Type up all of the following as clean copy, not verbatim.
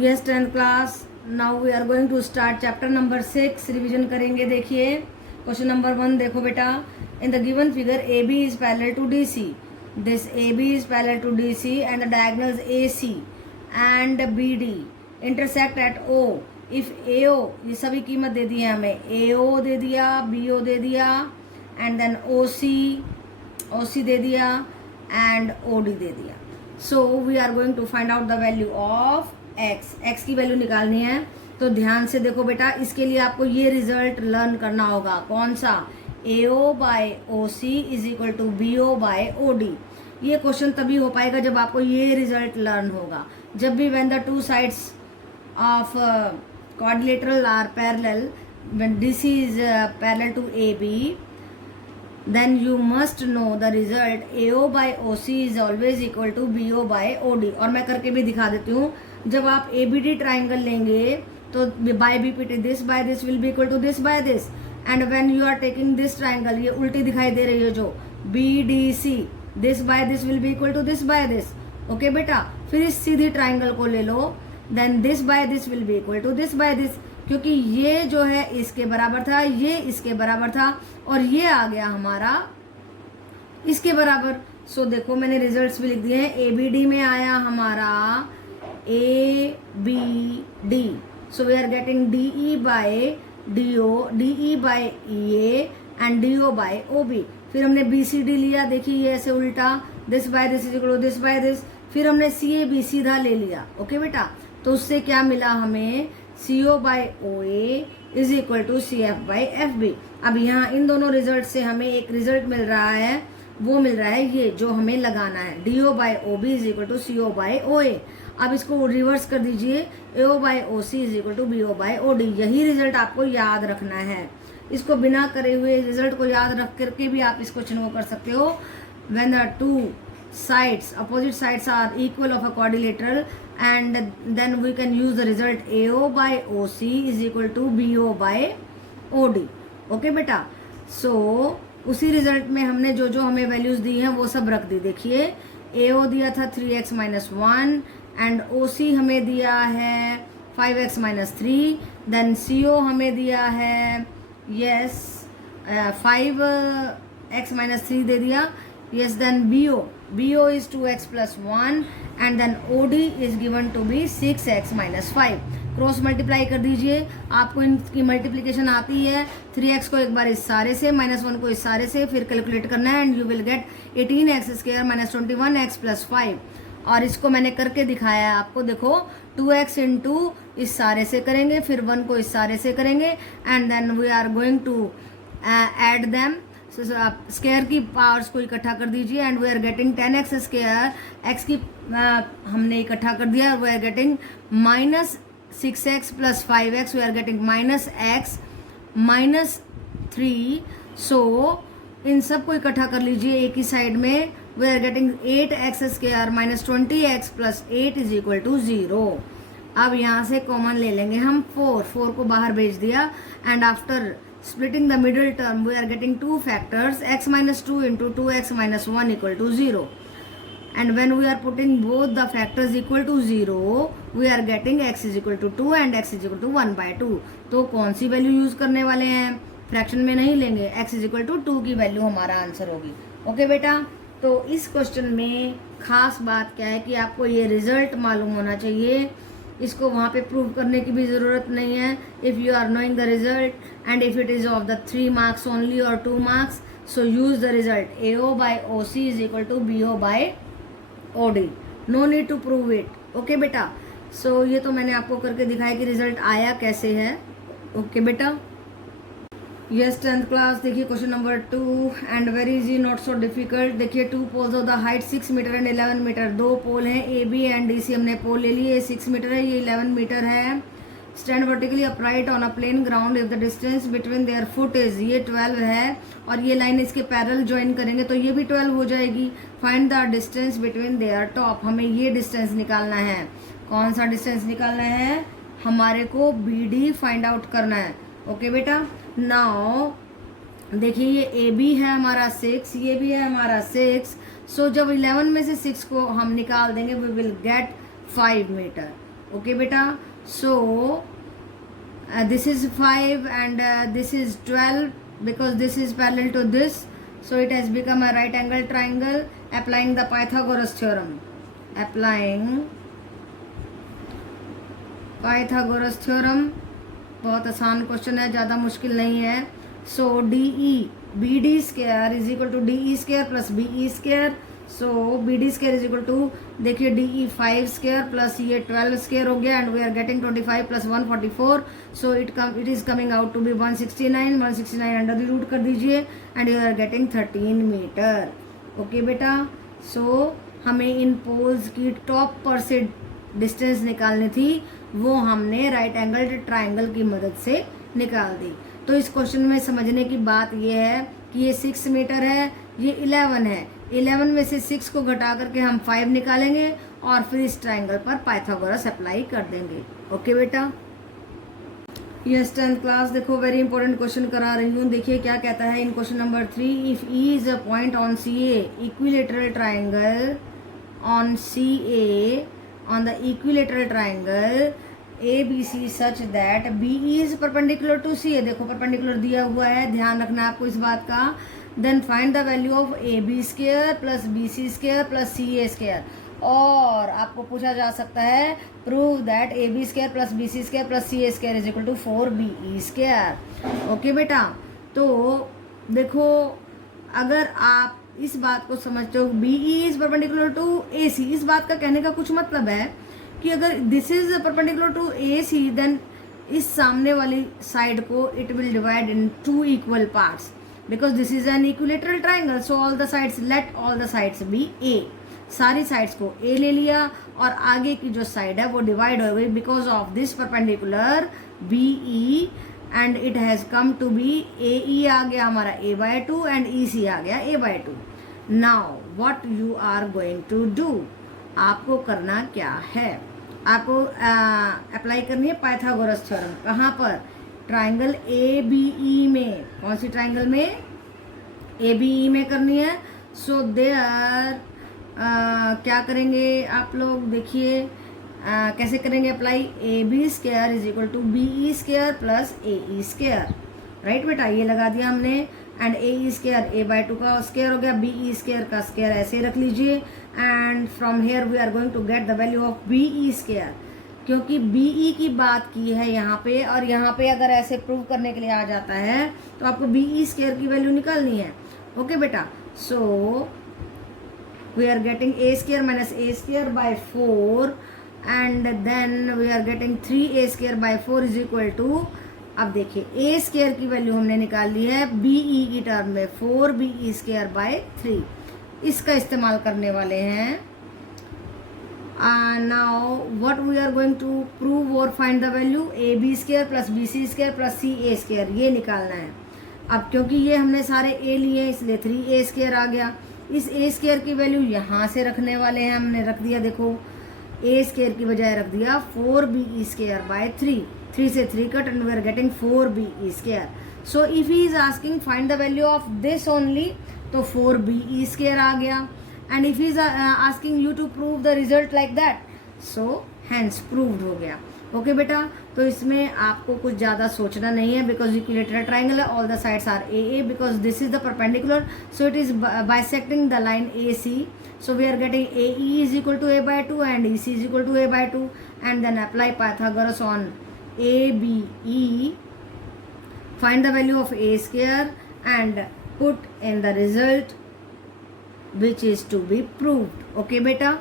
Yes 10th class, now we are going to start chapter number 6। Revision करेंगे। देखिए question number 1 देखो बेटा। In the given figure A B is parallel to D C, this A B is parallel to D C and the diagonals A C and B D intersect at O if A O, ये सभी कीमत दे दी है हमें, ए ओ दे दिया, B O दे दिया and then ओ सी दे दिया and O D दे दिया। So we are going to find out the value of x की वैल्यू निकालनी है। तो ध्यान से देखो बेटा, इसके लिए आपको ये रिजल्ट लर्न करना होगा। कौन सा? A O by O C is equal to B O by O D. ये क्वेश्चन तभी हो पाएगा जब आपको ये रिजल्ट लर्न होगा। जब भी when the two sides of quadrilateral are parallel, when DC is parallel to AB, then you must know the result AO by OC is always equal to BO by OD। और मैं करके भी दिखा देती हूँ। जब आप ABD ट्राइंगल लेंगे तो by BPT this by this will be equal to this by this, and when you are taking this triangle, ये उल्टी दिखाई दे रही है जो BDC, this by this will be equal to this by this। Okay बेटा, फिर इस सीधी ट्राइंगल को ले लो, then this by this will be equal to this by this, क्योंकि ये जो है इसके बराबर था, ये इसके बराबर था और ये आ गया हमारा इसके बराबर। सो देखो मैंने रिजल्ट्स भी लिख दिए हैं। ए बी डी में आया हमारा A B D, so we are getting D E by D O, D E by E A and D O by O B. फिर हमने बी सी डी लिया, देखिए ये ऐसे उल्टा, this by this is equal to this by this. फिर हमने सी A B सीधा ले लिया। ओके बेटा, तो उससे क्या मिला हमें? C O by O A is equal to C F by F B. अब यहाँ इन दोनों रिजल्ट से हमें एक रिजल्ट मिल रहा है, वो मिल रहा है ये जो हमें लगाना है, D O by O B is equal to C O by O A. अब इसको रिवर्स कर दीजिए, A O by O C is equal to B O by O D. यही रिजल्ट आपको याद रखना है। इसको बिना करे हुए रिजल्ट को याद रख करके भी आप इस क्वेश्चन को कर सकते हो। When the to sides, opposite sides are equal of a quadrilateral, and then we can use the result AO by OC is equal to BO by OD। Okay बेटा, सो उसी रिजल्ट में हमने जो जो हमें वैल्यूज दी हैं वो सब रख दी। देखिए AO दिया था 3x माइनस 1 एंड OC हमें दिया है 5x माइनस 3, देन CO हमें दिया है यस 5x माइनस 3 दे दिया। Yes, then BO is 2x plus 1 and then OD is given to be 6x minus 5। Cross multiply कर दीजिए, आपको इनकी मल्टीप्लिकेशन आती है। 3x को एक बार इस सारे से, माइनस 1 को इस सारे से, फिर कैलकुलेट करना है and you will get 18x square minus 21x plus 5। और इसको मैंने करके दिखाया है आपको। देखो 2x इंटू इस सारे से करेंगे, फिर 1 को इस सारे से करेंगे and then we are going to add them. Square की पावर्स को इकट्ठा कर दीजिए and we are getting 10x square. X की हमने इकट्ठा कर दिया, we are getting minus 6x plus 5x, we are getting minus x minus 3। So इन सब को इकट्ठा कर लीजिए एक ही साइड में। We are getting 8x square minus 20x plus 8 is equal to 0। अब यहाँ से कॉमन ले लेंगे हम 4 को बाहर भेज दिया and after splitting the middle term we are getting two factors, x minus 2 into 2x minus 1 equal to 0, and when we are putting both the factors equal to 0 we are getting x is equal to 2 and x is equal to 1 by 2। तो कौन सी value use करने वाले हैं? Fraction में नहीं लेंगे, x is equal to 2 की value हमारा आंसर होगी। ओके बेटा, तो इस क्वेश्चन में खास बात क्या है कि आपको ये रिजल्ट मालूम होना चाहिए। इसको वहाँ पे प्रूव करने की भी ज़रूरत नहीं है। If you are knowing the result and if it is of the 3 marks only और 2 marks, so use the result AO by OC is equal to BO by OD। No need to prove it. Okay बेटा, so ये तो मैंने आपको करके दिखाया कि result आया कैसे है। ओके बेटा, यस 10th क्लास, देखिए question number 2 and very easy, not so difficult. देखिए 2 poles of the height 6 metre and 11 metre. 2 pole हैं A B and D C, हमने पोल ले लिए। 6 मीटर है, ये 11 मीटर है। Stand vertically upright on a plane ground if the distance between their foot is, ये 12 है और ये लाइन इसके पैरेलल ज्वाइन करेंगे तो ये भी 12 हो जाएगी। Find the distance between there top, हमें ये डिस्टेंस निकालना है। कौन सा डिस्टेंस निकालना है? हमारे को BD फाइंड आउट करना है। ओके बेटा, नाउ देखिए ये ए बी है हमारा 6, ये भी है हमारा 6। सो जब 11 में से 6 को हम निकाल देंगे we will get 5 metre. Okay बेटा, so this is 5 and this is 12 because this is parallel to this, so it has become a right angle triangle. Applying the Pythagoras theorem, बहुत आसान क्वेश्चन है, ज़्यादा मुश्किल नहीं है. So D E B D square is equal to D E square plus B E square. So B D square is equal to, देखिए D E 5 square plus ये 12 square हो गया, and we are getting 25 plus 144. So it is coming out to be 169 under the root कर दीजिए, and you are getting 13 metre. Okay बेटा, so हमें इन poles की top पर से डिस्टेंस निकालनी थी, वो हमने राइट एंगल ट्राइंगल की मदद से निकाल दी. तो इस क्वेश्चन में समझने की बात ये है कि ये 6 मीटर है, ये 11 है. 11 में से 6 को घटा करके हम 5 निकालेंगे और फिर इस ट्राइंगल पर पाइथागोरस अप्लाई कर देंगे. ओके बेटा, यस 10th क्लास. देखो वेरी इंपॉर्टेंट क्वेश्चन करा रही हूँ. देखिए क्या कहता है in question number 3. If E is a point on C A equilateral triangle on C A on the equilateral triangle ABC such that BE is perpendicular to CA. देखो perpendicular दिया हुआ है, ध्यान रखना आपको इस बात का. Then find the value of AB square plus BC square plus CA square. और आपको पूछा जा सकता है prove that AB square plus BC square plus CA square is equal to 4BE square. Okay बेटा, तो देखो अगर आप इस बात को समझते हो BE is perpendicular to AC, इस बात का कहने का कुछ मतलब है कि अगर this is perpendicular to AC then इस सामने वाली साइड को it will divide in 2 equal parts because this is an equilateral triangle. So all the sides, let all the sides be A. सारी साइड्स को A ले लिया और आगे की जो साइड है वो डिवाइड हो गई because of this perpendicular BE and it has come to be AE आ गया हमारा A/2 एंड EC आ गया A/2. Now what you are going to do, आपको करना क्या है, आपको अप्लाई करनी है पाइथागोरस थ्योरम. कहाँ पर? ट्राइंगल ABE में. कौन सी ट्राइंगल में? ABE में करनी है. सो देयर क्या करेंगे आप लोग, देखिए कैसे करेंगे apply. AB square is equal to BE square plus AE square. Right बेटा, ये लगा दिया हमने, एंड AE स्क्वायर A/2 का स्क्वायर हो गया, BE स्क्वायर का स्क्वायर ऐसे रख लीजिए, and from here we are going to get the value of BE square, क्योंकि BE की बात की है यहाँ पे, और यहाँ पे अगर ऐसे प्रूव करने के लिए आ जाता है तो आपको BE स्क्वायर की वैल्यू निकालनी है. ओके बेटा, so we are getting A square minus A square by 4 and then we are getting 3A square by 4 is equal to, अब देखिए A स्क्वायर की वैल्यू हमने निकाल ली है BE की टर्म में 4BE स्क्वायर बाय 3. इसका इस्तेमाल करने वाले हैं. Now what we are going to prove और find the value AB square plus BC square plus CA square, ये निकालना है. अब क्योंकि ये हमने सारे A लिए इसलिए 3A स्क्वायर आ गया. इस A स्क्वायर की वैल्यू यहाँ से रखने वाले हैं, हमने रख दिया, देखो A स्क्वायर की बजाय रख दिया 4BE स्क्वायर बाय 3. 3 से 3 cut and we are getting 4BE square. So if he is asking find the value of this only, तो 4BE स्क्वायर आ गया. And if he is asking you to prove the result like that, so hence proved हो गया. Okay बेटा, तो इसमें आपको कुछ ज़्यादा सोचना नहीं है बिकॉज इक्विलेटरल ट्राइंगल है, all the sides are AA because this is the perpendicular, so it is bisecting the line AC. So we are getting AE is equal to A/2 and EC is equal to A/2, and then apply Pythagoras on ABE, find the value of A square and put in the result which is to be proved. Okay beta?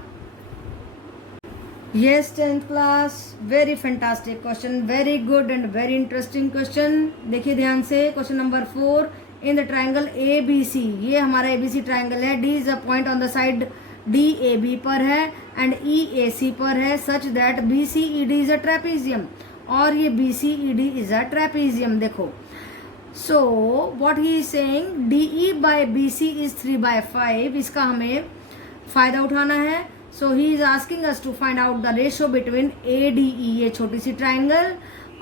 Yes 10th class, very fantastic question, very good and very interesting question. देखिए ध्यान से question number 4. In the triangle ABC, ये हमारा ABC triangle है. D is a point on the side DAB पर है and EAC पर है, such that BCED is a trapezium, और ये BCED इज अ ट्रेपेजियम. देखो, so what he is saying, DE by BC is 3/5. इसका हमें फायदा उठाना है. So he is asking us to find out the ratio between ADE, ये छोटी सी ट्राइंगल,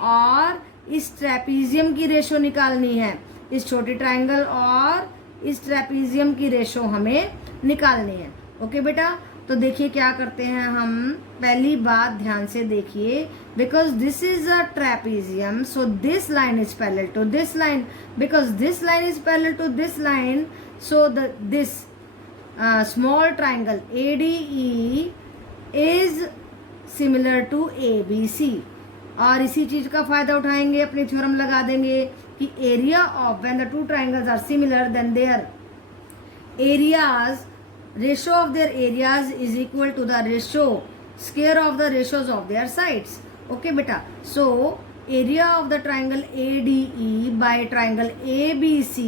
और इस ट्रेपेजियम की रेशियो निकालनी है. इस छोटी ट्राइंगल और इस ट्रेपेजियम की रेशो हमें निकालनी है. ओके बेटा, तो देखिए क्या करते हैं हम, पहली बात ध्यान से देखिए, because this is a trapezium, so this line is parallel to this line, because this line is parallel to this line, so this small triangle ADE is similar to ABC। और इसी चीज का फायदा उठाएंगे, अपनी थ्योरम लगा देंगे कि area of when the two triangles are similar then their areas, ratio of their areas is equal to the ratio square of the ratios of their sides. Okay beta, so area of the triangle ADE by triangle ABC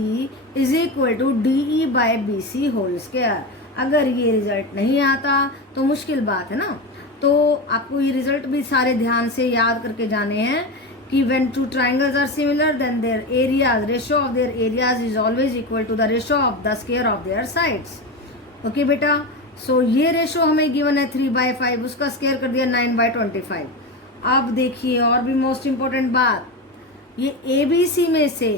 is equal to DE by BC whole square। अगर ये result नहीं आता तो मुश्किल बात है ना, तो आपको ये रिजल्ट भी सारे ध्यान से याद करके जाने हैं कि when two triangles are similar then their areas, ratio of their areas is always equal to the ratio of the square of their sides। Okay बेटा, सो ये रेशो हमें गिवन है 3/5, उसका स्क्वायर कर दिया 9/25। अब देखिए और भी मोस्ट इम्पोर्टेंट बात, ये ABC में से,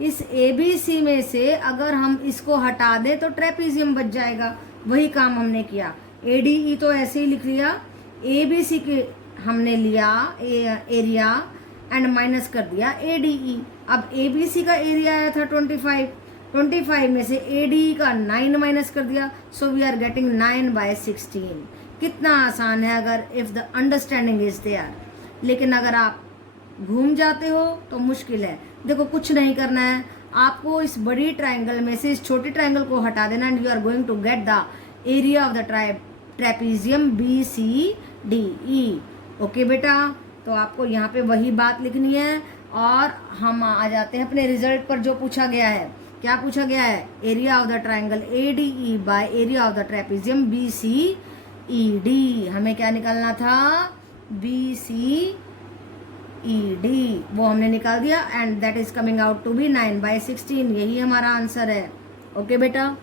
इस ABC में से अगर हम इसको हटा दें तो ट्रेपीजियम बच जाएगा, वही काम हमने किया। ADE तो ऐसे ही लिख लिया, ABC के हमने लिया एरिया एंड माइनस कर दिया ADE। अब ABC का एरिया आया था 25 में से ADE का 9 माइनस कर दिया, सो वी आर गेटिंग 9/16। कितना आसान है अगर if the understanding is there, लेकिन अगर आप घूम जाते हो तो मुश्किल है। देखो कुछ नहीं करना है, आपको इस बड़ी ट्राइंगल में से इस छोटी ट्राइंगल को हटा देना and you are going to get the area of the trapezium BCDE। Okay बेटा, तो आपको यहाँ पे वही बात लिखनी है और हम आ जाते हैं अपने रिजल्ट पर। जो पूछा गया है, क्या पूछा गया है, area of the triangle ADE by area of the trapezium BCED। हमें क्या निकालना था, BCED, वो हमने निकाल दिया and that is coming out to be 9/16। यही हमारा आंसर है। ओके बेटा।